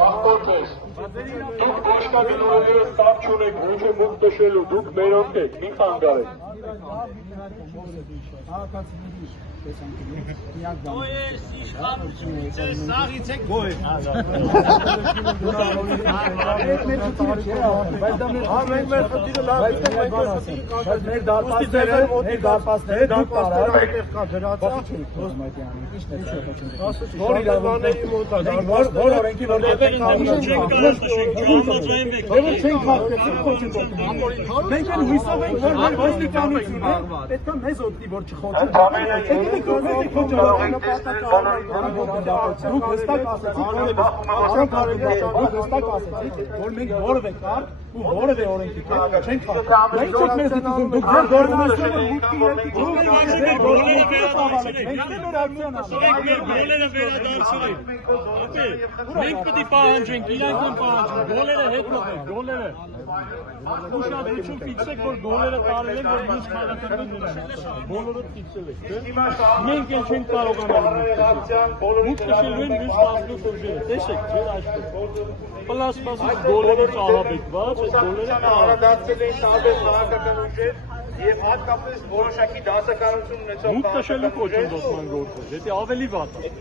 Ախտորտես, դուք ոչկագնորները ստապ չունեք, ոչ է մուկ տշելու, դուք մերոնք եք, մի խանգարեք։ Գոյես իշխանությունից է, սաղից է գոյ։ Մենք մեր խնդիրը լավ ենք, մեր դարպասները դուք տարած այդտեղ կա ջրածախ որ իրավանների մոտ է որ օրենքի որ մենք են հույսով ենք որ մեր ոստիկանությունը պետք է մեզ օգնի որ չխոցի դուք հստակ ասեցիք որ մենք որևէ կարգ ու որևէ օրենքի չենք խախտում։ Մենք չենք մեզ դիտում դուք ձեր գործունեությունը Բոլորը վերադարձրեք։ Մենք պետք է պահանջենք, իրանք են պահանջում, բոլորը հետ մտեք, բոլորը։ Ուշադրություն ֆիքսեք, որ բոլորը տարել են, որ մյուս քաղաքականները բոլորը ֆիքսել եք, չէ՞։ Մենք էլ չենք կարողանալ մուտք տշելու են մյուս բազմոց տեսեք, ձեր աչքով։ Պլաստմասից բոլորը ծահաբեկված, այս բոլորը հարադարձել էին տարբեր քաղաքական ուժեր եւ հատկապես որոշակի դասականություն ունեցող մուտք տշելու կոչում ոսման գործը, եթե ավելի վատ է։